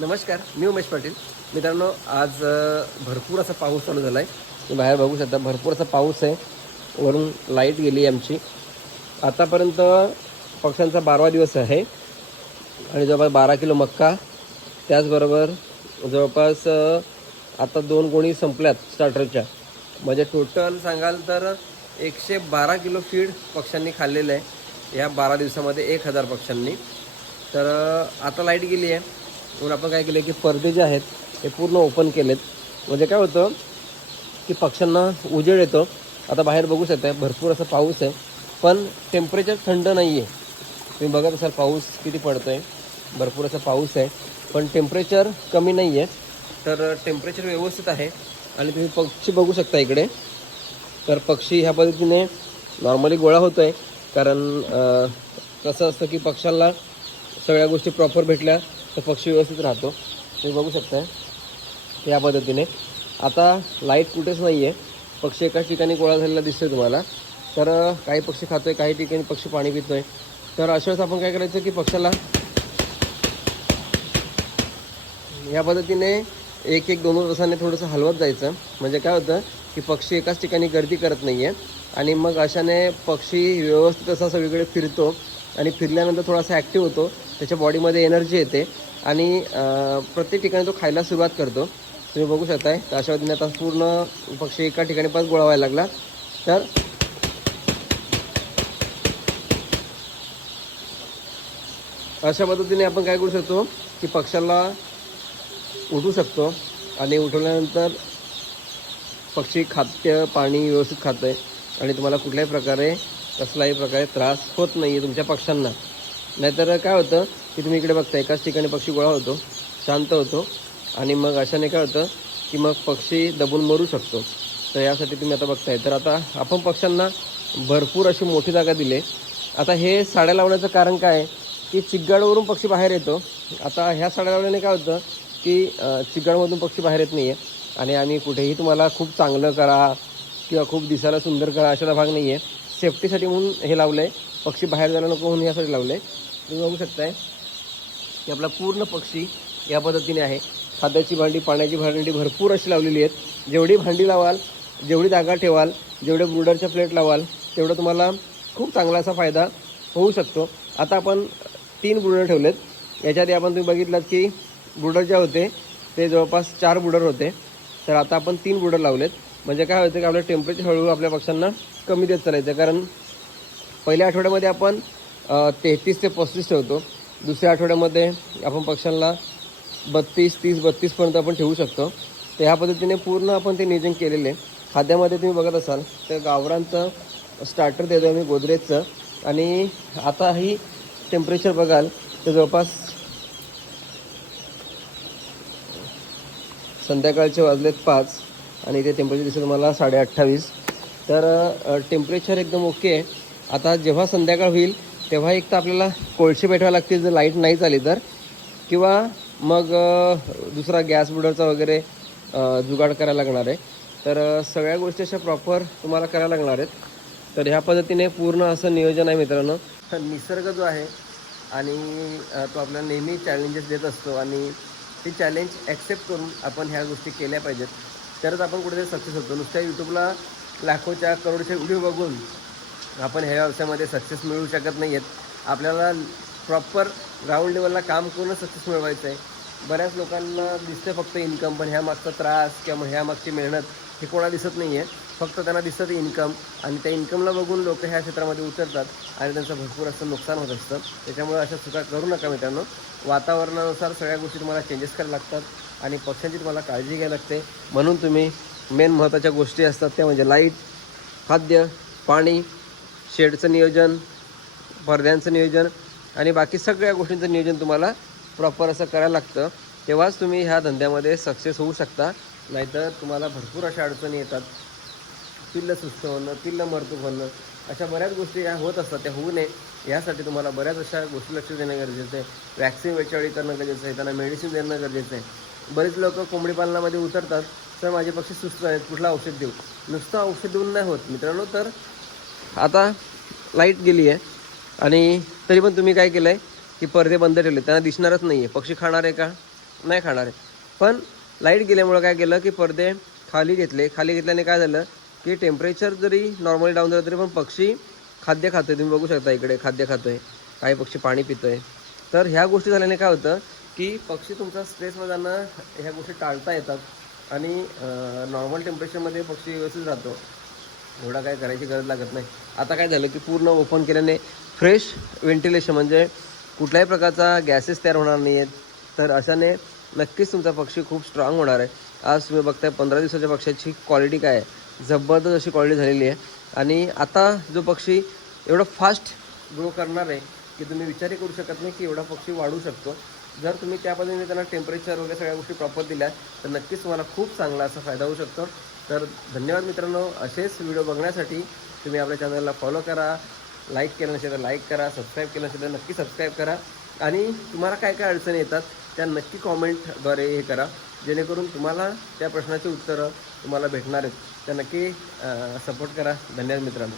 नमस्कार मी उमेश पाटील. मित्रांनो आज भरपूर असा पाऊस चालू झाला आहे तुम्ही बाहेर बघू शकता भरपूर असा पाऊस आहे. वरून लाइट गेली आहे आमची. आतापर्यंत पक्ष्यांचा बारावा दिवस आहे. आणि जवळपास बारा किलो मक्का. त्याचबरोबर जवळपास आता दोन गोणी संपल्यात स्टार्टरच्या म्हणजे टोटल सांगाल तर एकशे बारा किलो फीड पक्ष्यांनी खाल्लेलं आहे. या बारा दिवसामध्ये एक हजार पक्ष्यांनी. तर आता लाइट गेली आहे. म्हणून आपण काय केलं की पडदे जे आहेत ते पूर्ण ओपन केलेत. म्हणजे काय होतं की पक्ष्यांना उजेड येतो. आता बाहेर बघू शकता भरपूर असा पाऊस आहे. पण टेम्परेचर थंड नाही आहे तुम्ही बघत असाल पाऊस किती पडतो आहे भरपूर असा पाऊस आहे. पण टेम्परेचर कमी नाही आहे तर टेम्परेचर व्यवस्थित आहे. आणि तुम्ही पक्षी बघू शकता इकडे. तर पक्षी ह्या पद्धतीने नॉर्मली गोळा होतो आहे कारण कसं असतं की पक्ष्यांना सगळ्या गोष्टी प्रॉपर भेटल्या. तर पक्षी व्यवस्थित राहतो. तुम्ही बघू शकताय. या पद्धतीने. आता लाइट कुठेच नाही आहे पक्षी एकाच ठिकाणी गोळा झालेला दिसतोय तुम्हाला. तर काही पक्षी खातो आहे काही ठिकाणी पक्षी पाणी पितो आहे तर अशा वेळेस आपण काय करायचं की पक्षाला या पद्धतीने एक एक दोन दोन तासाने थोडंसं हलवत जायचं. म्हणजे काय होतं की पक्षी एकाच ठिकाणी गर्दी करत नाही आहे आणि मग अशाने पक्षी व्यवस्थित असा सगळीकडे फिरतो. आणि फिरल्यानंतर थोडासा ॲक्टिव्ह होतो. त्याच्या बॉडीमध्ये एनर्जी येते. आणि प्रत्येक ठिकाणी तो खायला सुरुवात करतो. तुम्ही बघू शकताय. तर अशा पद्धतीने आता पूर्ण पक्षी एका ठिकाणी परत गोळा व्हायला लागला. तर अशा पद्धतीने आपण काय करू शकतो की पक्षाला उठू शकतो. आणि उठवल्यानंतर पक्षी खाद्य पाणी व्यवस्थित खातं आहे आणि तुम्हाला कुठल्याही प्रकारे कसलाही प्रकारे त्रास होत नाही आहे तुमच्या पक्ष्यांना. नाहीतर काय होतं की तुम्ही इकडे बघता एकाच ठिकाणी पक्षी गोळा होतो शांत होतो आणि मग अशाने काय होतं की मग पक्षी दबून मरू शकतो. तर यासाठी तुम्ही आता बघताय. तर आता आपण पक्ष्यांना भरपूर अशी मोठी जागा दिली. आता हे साड्या लावण्याचं कारण काय? आहे की चिग्गाडवरून पक्षी बाहेर येतो. आता ह्या साड्या लावल्याने काय होतं की अं, चिग्गाडमधून पक्षी बाहेर येत नाही आहे आणि आम्ही कुठेही तुम्हाला खूप चांगलं करा किंवा खूप दिसायला सुंदर करा अशाला भाग नाही आहे सेफ्टीसाठी म्हणून हे लावलं आहे पक्षी बाहेर जायला नको म्हणून यासाठी लावलं आहे तुम्ही बघू शकताय की आपला पूर्ण पक्षी या पद्धतीने आहे. खाद्याची भांडी पाण्याची भांडी भरपूर अशी लावलेली आहेत. जेवढी भांडी लावाल जेवढी जागा ठेवाल जेवढे ब्रुडरच्या प्लेट लावाल तेवढं तुम्हाला खूप चांगला असा फायदा होऊ शकतो. आता आपण तीन ब्रुडर ठेवलेत. याच्यात आपण तुम्ही बघितलात की ब्रुडर जे होते ते जवळपास चार ब्रुडर होते. तर आता आपण तीन ब्रुडर लावलेत. म्हणजे काय होतं की आपलं टेम्परेचर हळूहळू आपल्या पक्ष्यांना कमी देत चालायचं. कारण पहिल्या आठवड्यामध्ये आपण तेहतीस ते पस्तीस ठेवतो. दुसऱ्या आठवड्यामध्ये आपण पक्ष्यांना बत्तीस तीस बत्तीसपर्यंत आपण ठेवू शकतो. तर ह्या पद्धतीने पूर्ण आपण ते नियोजन केलेले. आहे खाद्यामध्ये तुम्ही बघत असाल तर गावरांचं स्टार्टर देतो आम्ही गोदरेजचं. आणि आताही टेम्परेचर बघाल तर जवळपास संध्याकाळचे वाजलेत पाच. आणि इथे टेम्परेचर दिसेल तुम्हाला साडे अठ्ठावीस तर टेम्परेचर एकदम ओके आहे आता जेव्हा संध्याकाळ होईल तेव्हा एक तर आपल्याला कोळशी भेटावे लागतील जर लाइट नाही चाली तर. किंवा मग दुसरा गॅस बुडरचा वगैरे जुगाड करायला लागणार आहे. तर सगळ्या गोष्टी अशा प्रॉपर तुम्हाला करायला लागणार आहेत. तर ह्या पद्धतीने पूर्ण असं नियोजन आहे मित्रांनो. निसर्ग जो आहे आणि तो आपल्याला नेहमी चॅलेंजेस देत असतो आणि ते चॅलेंज ॲक्सेप्ट करून आपण ह्या गोष्टी केल्या पाहिजेत. तरच आपण कुठेतरी सक्सेस होतो. नुसत्या यूट्यूबला लाखोच्या करोडच्या व्हिडिओ बघून आपण ह्या व्यवसायामध्ये सक्सेस मिळू शकत नाही आहेत आपल्याला प्रॉपर ग्राउंड लेवलला काम करूनच सक्सेस मिळवायचं आहे. बऱ्याच लोकांना दिसतं फक्त इन्कम पण ह्या मागचा त्रास किंवा मग ह्या मागची मेहनत हे कोणाला दिसत नाही आहे फक्त त्यांना दिसतं इन्कम आणि त्या इन्कमला बघून लोक ह्या क्षेत्रामध्ये उतरतात आणि त्यांचं भरपूर असं नुकसान होत असतं. त्याच्यामुळे अशा चुका करू नका मित्रांनो. वातावरणानुसार सगळ्या गोष्टी तुम्हाला चेंजेस करायला लागतात. आणि पक्ष्यांची तुम्हाला काळजी घ्यायला लागते. म्हणून तुम्ही मेन महत्त्वाच्या गोष्टी असतात त्या म्हणजे लाइट खाद्य पाणी शेडचं नियोजन पडद्यांचं नियोजन आणि बाकी सगळ्या गोष्टींचं नियोजन तुम्हाला प्रॉपर असं करायला लागतं. तेव्हाच तुम्ही ह्या धंद्यामध्ये सक्सेस होऊ शकता. नाहीतर तुम्हाला भरपूर अशा अडचणी येतात. पिल्ल सुस्त होणं पिल्ल मरतूक होणं अशा बऱ्याच गोष्टी ह्या होत असतात त्या होऊ नये. यासाठी तुम्हाला बऱ्याच अशा गोष्टी लक्ष देणं गरजेचं आहे. वॅक्सिन वेळच्यावेळी करणं गरजेचं आहे त्यांना मेडिसिन देणं गरजेचं आहे. बरेच लोक कोंबडी पालनामध्ये उतरतात तर माझे पक्षी सुस्त आहेत कुठलं औषध देऊ? नुसतं औषध देऊन नाही होत मित्रांनो तर आता लाइट गेली आहे. आणि तरी पण तुम्ही काय केलं आहे की पडदे बंद ठेवले त्यांना दिसणारच नाही आहे पक्षी खाणार आहे का? नाही खाणार आहे. पण लाइट गेल्यामुळं काय केलं की पडदे खाली घेतले. खाली घेतल्याने काय झालं की टेम्परेचर जरी नॉर्मली डाऊन झालं तरी पण पक्षी खाद्य खातोय. तुम्ही बघू शकता इकडे खाद्य खातोय. काही पक्षी पाणी पितोय. तर ह्या गोष्टी झाल्याने काय होतं की पक्षी तुमचा स्ट्रेसमध्ये जाणं ह्या गोष्टी टाळता येतात. आणि नॉर्मल टेम्परेचरमध्ये पक्षी व्यवस्थित राहतो. एवढा काय करायची गरज लागत नाही. आता काय झालं की पूर्ण ओपन केल्याने फ्रेश व्हेंटिलेशन म्हणजे कुठल्याही प्रकारचा गॅसेस तयार होणार नाही आहेत तर अशाने नक्कीच तुमचा पक्षी खूप स्ट्रॉंग होणार आहे. आज तुम्ही बघताय पंधरा दिवसाच्या पक्षाची क्वालिटी काय आहे. जबरदस्त अशी क्वालिटी झालेली आहे. आणि आता जो पक्षी एवढं फास्ट ग्रो करणार आहे की तुम्ही विचारही करू शकत नाही की एवढा पक्षी वाढू शकतो. जर तुम्ही त्या पद्धतीने त्यांना टेम्परेचर वगैरे सगळ्या गोष्टी प्रॉपर दिल्या तर नक्कीच तुम्हाला खूप चांगला असा फायदा होऊ शकतो. तर धन्यवाद मित्रांनो. असेच व्हिडिओ बघण्यासाठी तुम्ही आपल्या चॅनलला फॉलो करा लाईक केलं नसेल तर लाईक करा सबस्क्राईब केलं नसेल तर नक्की सबस्क्राईब करा. आणि तुम्हाला काय काय अडचणी येतात त्या नक्की कॉमेंटद्वारे हे करा. जेणेकरून तुम्हाला त्या प्रश्नाची उत्तरं तुम्हाला भेटणार आहेत. त्या नक्की सपोर्ट करा. धन्यवाद मित्रांनो.